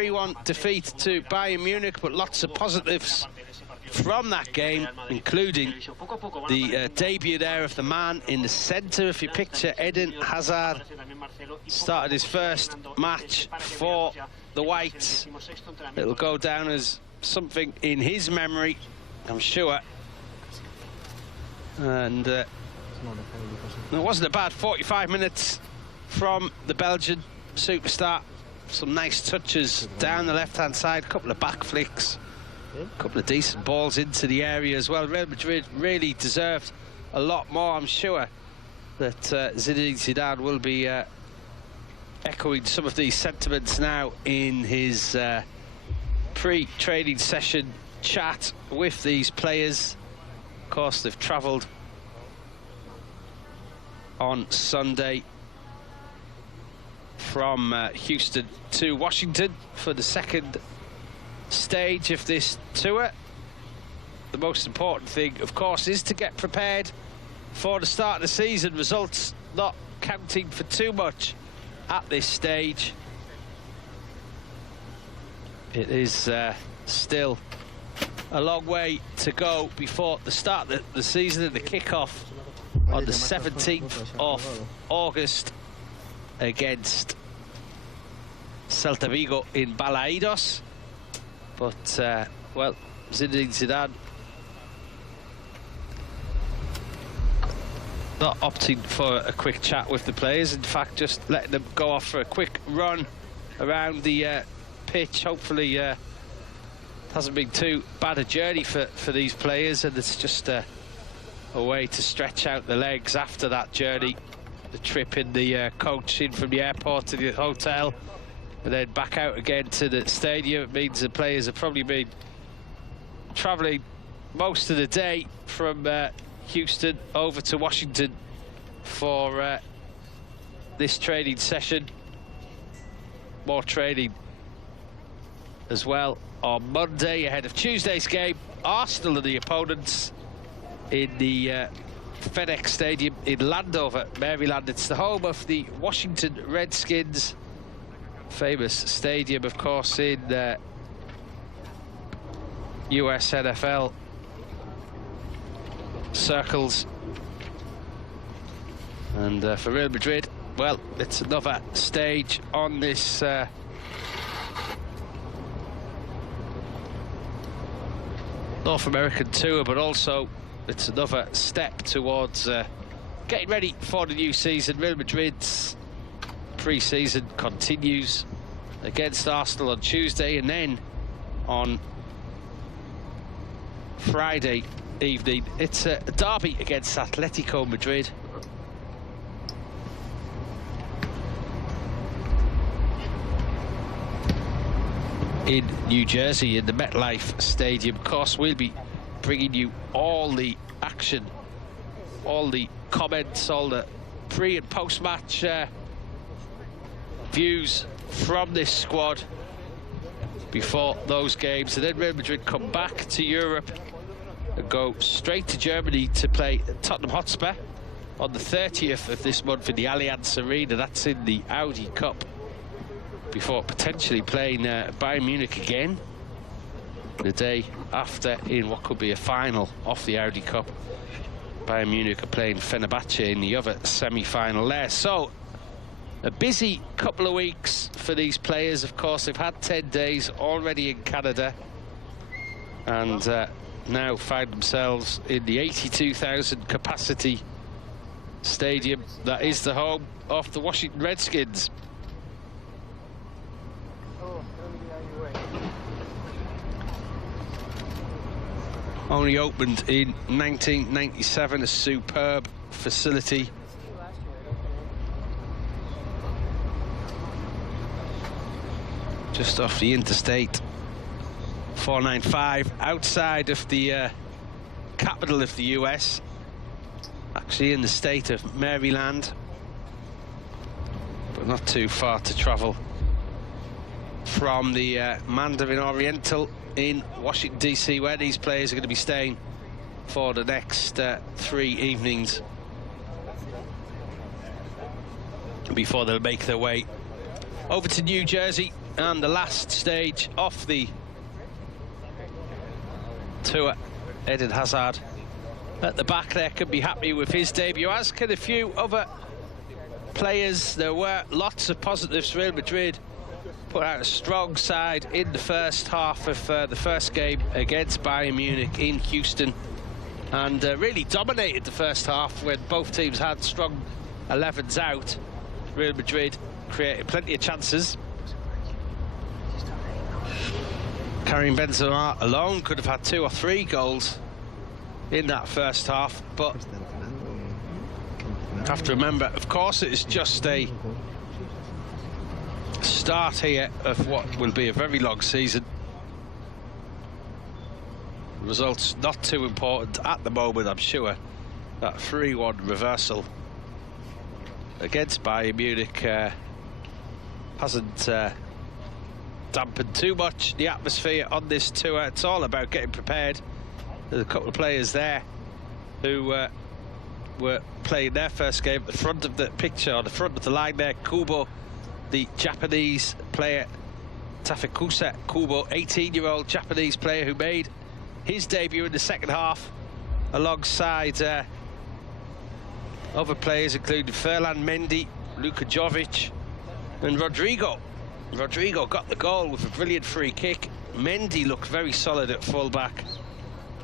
3-1 defeat to Bayern Munich, but lots of positives from that game, including the debut there of the man in the centre. If you picture Eden Hazard, started his first match for the Whites. It'll go down as something in his memory, I'm sure. And it wasn't a bad 45 minutes from the Belgian superstar. Some nice touches down the left-hand side, a couple of back flicks, a couple of decent balls into the area as well. Real Madrid really deserved a lot more. I'm sure that Zinedine Zidane will be echoing some of these sentiments now in his pre-training session chat with these players. Of course, they've travelled on Sunday from Houston to Washington for the second stage of this tour. The most important thing, of course, is to get prepared for the start of the season. Results not counting for too much at this stage. It is still a long way to go before the start of the season and the kick-off on the 17th of August against Celta Vigo in Balaidos. But, well, Zinedine Zidane not opting for a quick chat with the players. In fact, just letting them go off for a quick run around the pitch. Hopefully, it hasn't been too bad a journey for these players, and it's just a way to stretch out the legs after that journey. The trip in the coach in from the airport to the hotel and then back out again to the stadium. It means the players have probably been travelling most of the day from Houston over to Washington for this training session. More training as well on Monday ahead of Tuesday's game. Arsenal are the opponents in the FedEx Stadium in Landover, Maryland. It's the home of the Washington Redskins. Famous stadium, of course, in US NFL circles. And for Real Madrid, well, it's another stage on this North American tour, but also it's another step towards getting ready for the new season. Real Madrid's pre-season continues against Arsenal on Tuesday, and then on Friday evening it's a derby against Atletico Madrid. In New Jersey, in the MetLife Stadium. Of course, we'll be bringing you all the action, all the comments, all the pre- and post-match views from this squad before those games. And then Real Madrid come back to Europe and go straight to Germany to play Tottenham Hotspur on the 30th of this month in the Allianz Arena. That's in the Audi Cup, before potentially playing Bayern Munich again the day after in what could be a final of the Audi Cup. Bayern Munich are playing Fenerbahce in the other semi-final there. So a busy couple of weeks for these players. Of course, they've had 10 days already in Canada and now find themselves in the 82,000 capacity stadium that is the home of the Washington Redskins. Only opened in 1997, a superb facility. Just off the Interstate 495, outside of the capital of the US, actually in the state of Maryland, but not too far to travel from the Mandarin Oriental in Washington DC, where these players are going to be staying for the next 3 evenings before they'll make their way over to New Jersey And the last stage of the tour, Eden Hazard at the back there can be happy with his debut, as can a few other players. There were lots of positives. Real Madrid put out a strong side in the first half of the first game against Bayern Munich in Houston, and really dominated the first half when both teams had strong 11s out. Real Madrid created plenty of chances. Karim Benzema alone could have had 2 or 3 goals in that first half, but you have to remember, of course, it is just a start here of what will be a very long season. Results not too important at the moment, I'm sure. That 3-1 reversal against Bayern Munich hasn't dampened too much the atmosphere on this tour. It's all about getting prepared. There's a couple of players there who were playing their first game at the front of the picture, on the front of the line there. Kubo, the Japanese player, Tafikusa Kubo, 18-year-old Japanese player who made his debut in the second half alongside other players including Ferland Mendy, Luka Jovic and Rodrigo. Rodrigo got the goal with a brilliant free kick. Mendy looked very solid at full-back.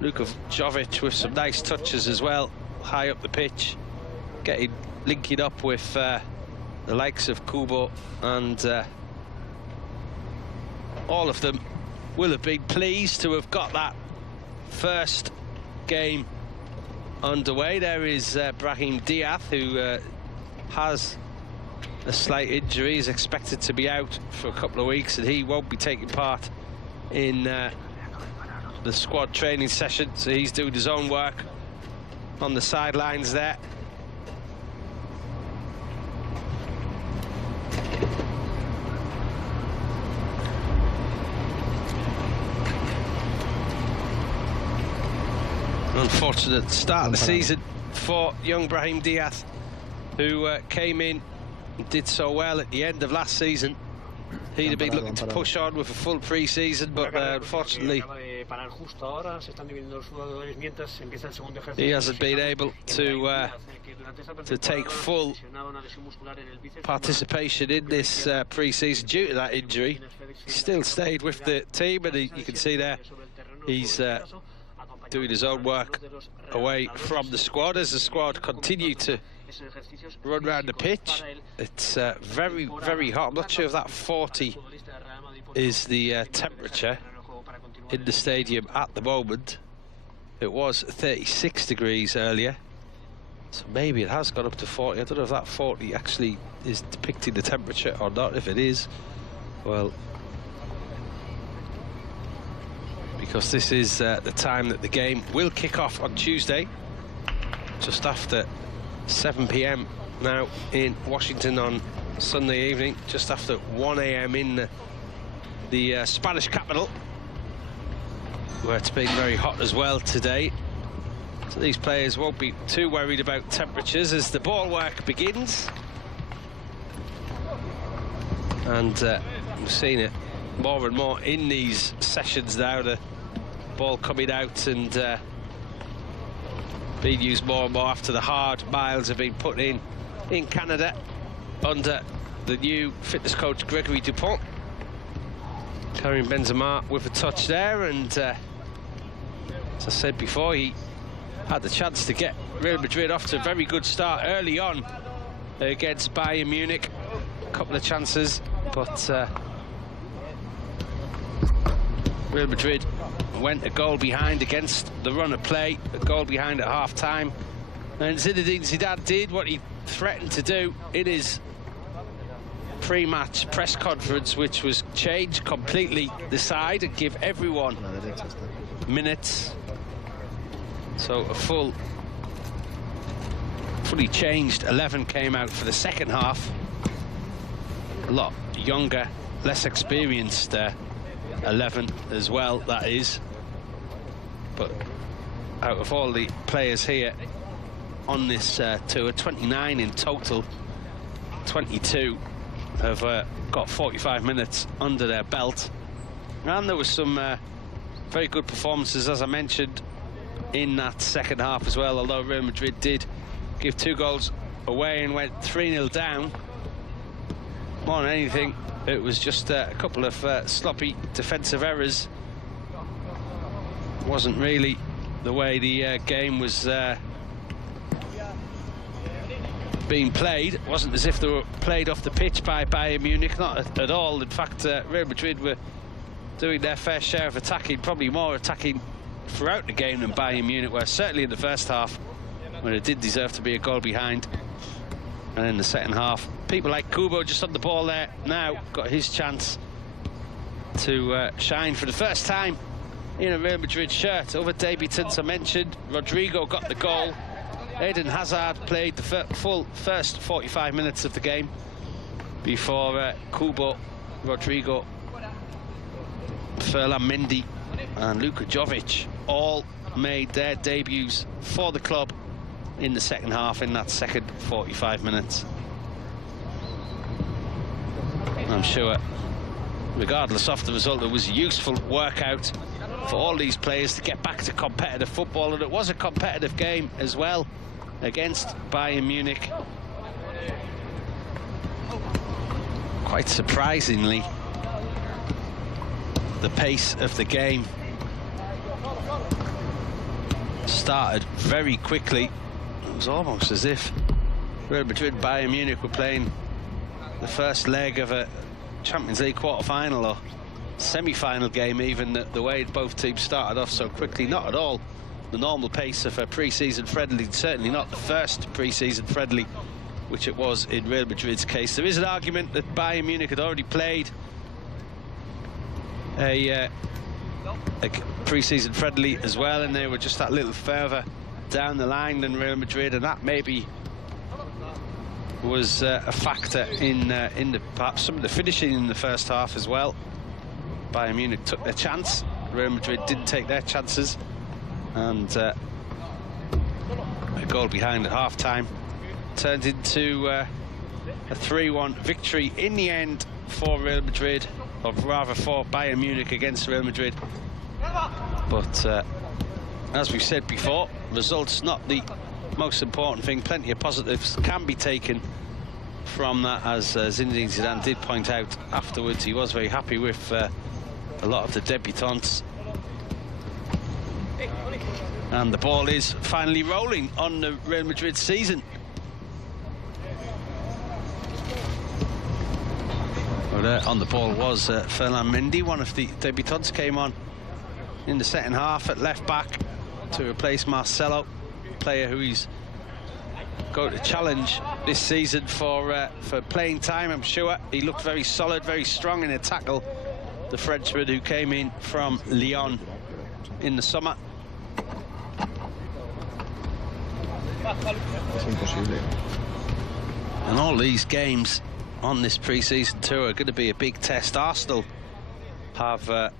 Luka Jovic with some nice touches as well, high up the pitch, linking up with the likes of Kubo, and all of them will have been pleased to have got that first game underway. There is Brahim Diaz, who has a slight injury. He's expected to be out for a couple of weeks, and he won't be taking part in the squad training session, so he's doing his own work on the sidelines there. Unfortunate start of the season for young Brahim Diaz, who came in and did so well at the end of last season. He'd have been looking to push on with a full pre-season, but unfortunately he hasn't been able to take full participation in this pre-season due to that injury. He still stayed with the team, and you can see there he's doing his own work away from the squad as the squad continue to run around the pitch. It's very, very hot. I'm not sure if that 40 is the temperature in the stadium at the moment. It was 36 degrees earlier, so maybe it has gone up to 40. I don't know if that 40 actually is depicting the temperature or not. If it is, well, because this is the time that the game will kick off on Tuesday, just after 7 p.m. now in Washington on Sunday evening, just after 1 a.m. in the Spanish capital, where it's been very hot as well today. So these players won't be too worried about temperatures as the ball work begins. And we've seen it more and more in these sessions now, the ball coming out and being used more and more after the hard miles have been put in Canada under the new fitness coach Gregory Dupont. Karim Benzema with a touch there, and as I said before, he had the chance to get Real Madrid off to a very good start early on against Bayern Munich. A couple of chances, but Real Madrid went a goal behind against the run of play, a goal behind at half-time. And Zinedine Zidane did what he threatened to do in his pre-match press conference, which was change completely the side and give everyone minutes. So a fully changed 11 came out for the second half. A lot younger, less experienced 11 as well, that is. But out of all the players here on this tour, 29 in total, 22 have got 45 minutes under their belt, and there was some very good performances, as I mentioned, in that second half as well, although Real Madrid did give 2 goals away and went 3-0 down. More than anything, it was just a couple of sloppy defensive errors. Wasn't really the way the game was being played. It wasn't as if they were played off the pitch by Bayern Munich, not at all. In fact, Real Madrid were doing their fair share of attacking, probably more attacking throughout the game than Bayern Munich were, certainly in the first half, when it did deserve to be a goal behind. And in the second half, people like Kubo just on the ball there now, got his chance to shine for the first time in a Real Madrid shirt. Other debutants I mentioned, Rodrigo got the goal. Eden Hazard played the full first 45 minutes of the game before Kubo, Rodrigo, Ferland Mendy and Luka Jovic all made their debuts for the club in the second half, in that second 45 minutes. I'm sure, regardless of the result, it was a useful workout for all these players to get back to competitive football, and it was a competitive game as well against Bayern Munich. Quite surprisingly, the pace of the game started very quickly. It was almost as if Real Madrid Bayern Munich were playing the first leg of a Champions League quarter-final or semi-final game, even the way both teams started off so quickly. Not at all the normal pace of a pre-season friendly, certainly not the first pre-season friendly, which it was in Real Madrid's case. There is an argument that Bayern Munich had already played a pre-season friendly as well, and they were just that little further down the line than Real Madrid, and that maybe was a factor in perhaps some of the finishing in the first half as well. Bayern Munich took their chance, Real Madrid didn't take their chances, and a goal behind at half-time turned into a 3-1 victory in the end for Real Madrid, or rather for Bayern Munich against Real Madrid. But as we've said before, results not the most important thing. Plenty of positives can be taken from that, as Zinedine Zidane did point out afterwards. He was very happy with a lot of the debutants. And the ball is finally rolling on the Real Madrid season. Well, on the ball was Ferland Mendy. One of the debutants came on in the second half at left back to replace Marcelo, player who he's going to challenge this season for playing time. I'm sure he looked very solid, very strong in a tackle, the Frenchman who came in from Lyon in the summer. And all these games on this pre-season tour are going to be a big test. Arsenal have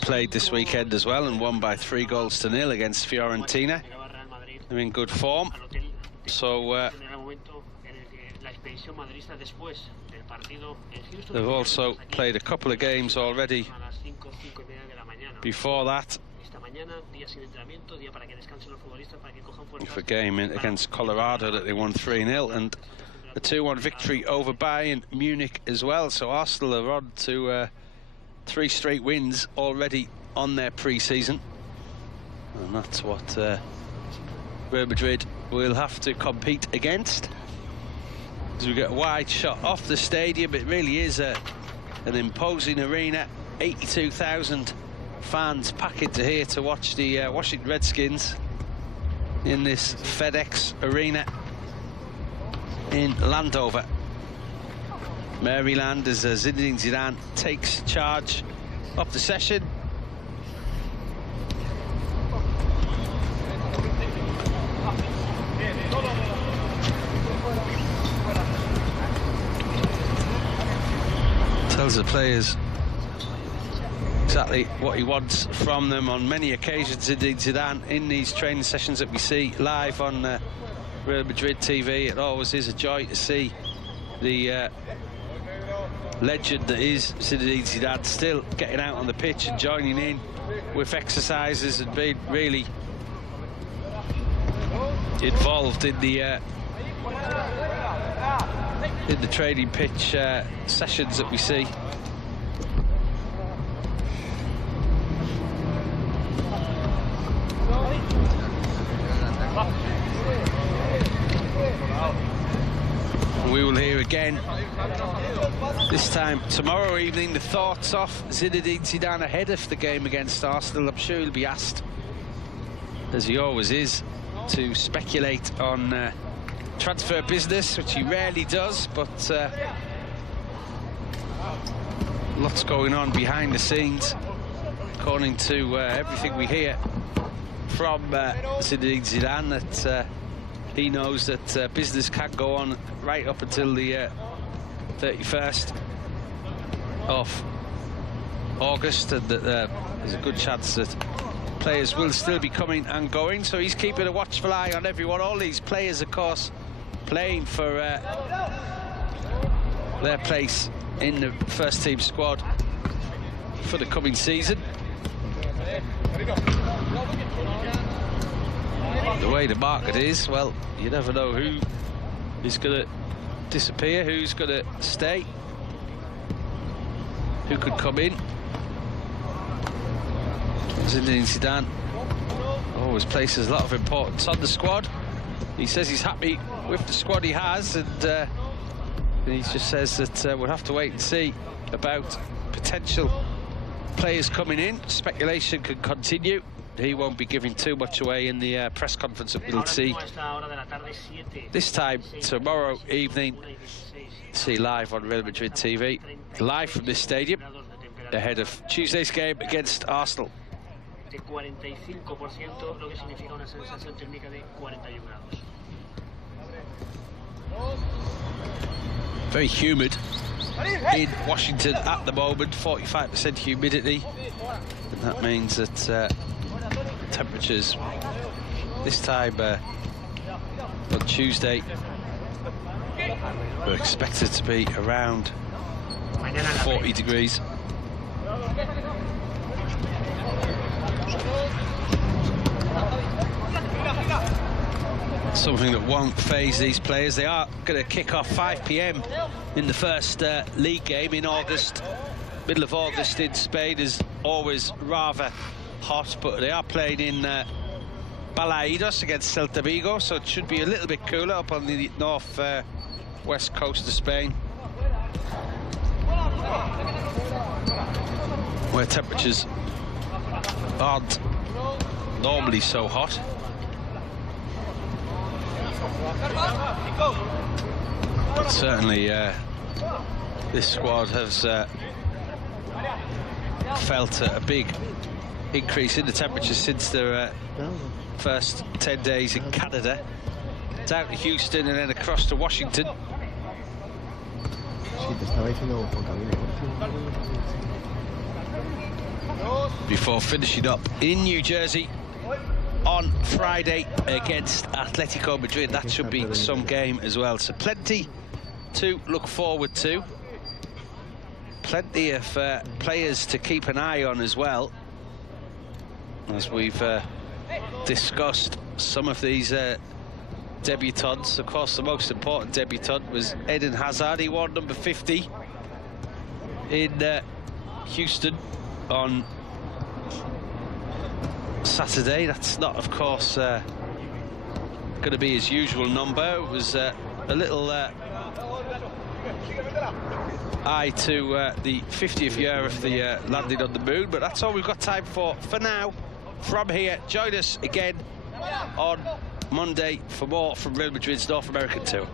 played this weekend as well and won by 3-0 against Fiorentina. They're in good form, so they've also played a couple of games already before that. With a game against Colorado that they won 3-0, and a 2-1 victory over Bayern Munich as well. So Arsenal are on to 3 straight wins already on their pre-season, and that's what Real Madrid will have to compete against. As we get a wide shot off the stadium, it really is an imposing arena. 82,000 fans pack into here to watch the Washington Redskins in this FedEx Arena in Landover, Maryland, as Zinedine Zidane takes charge of the session. Tells the players exactly what he wants from them on many occasions. Zinedine Zidane, in these training sessions that we see live on Real Madrid TV, it always is a joy to see the legend that is Zinedine Zidane still getting out on the pitch and joining in with exercises and being really involved in the training pitch sessions that we see. We will hear again, this time tomorrow evening, the thoughts of Zinedine Zidane ahead of the game against Arsenal. I'm sure he'll be asked, as he always is, to speculate on transfer business, which he rarely does, but lots going on behind the scenes, according to everything we hear from Zinedine Zidane, that he knows that business can go on right up until the 31st of August, and that there's a good chance that players will still be coming and going. So he's keeping a watchful eye on everyone. All these players, of course, playing for their place in the first team squad for the coming season. The way the market is, well, you never know who is going to disappear, who's going to stay, who could come in. Zinedine Zidane always places a lot of importance on the squad. He says he's happy with the squad he has, and he just says that we'll have to wait and see about potential players coming in. Speculation can continue. He won't be giving too much away in the press conference that we'll see this time tomorrow evening. See live on Real Madrid TV, live from this stadium, ahead of Tuesday's game against Arsenal. Very humid in Washington at the moment, 45% humidity, and that means that temperatures this time on Tuesday are expected to be around 40 degrees. Something that won't faze these players. They are going to kick off 5 p.m. in the first league game in August. Middle of August in Spain is always rather hot, but they are playing in Balaidos against Celta Vigo, so it should be a little bit cooler up on the north west coast of Spain, where temperatures aren't normally so hot. But certainly this squad has felt a big increase in the temperatures since their first 10 days in Canada, down to Houston and then across to Washington. Before finishing up in New Jersey on Friday against Atletico Madrid. That should be some game as well. So plenty to look forward to. Plenty of players to keep an eye on as well. As we've discussed some of these debutants. Of course, the most important debutant was Eden Hazard. He wore number 50 in Houston on Saturday. That's not, of course, going to be his usual number. It was a little eye to the 50th year of the landing on the moon, but that's all we've got time for now. From here, join us again on Monday for more from Real Madrid's North American tour.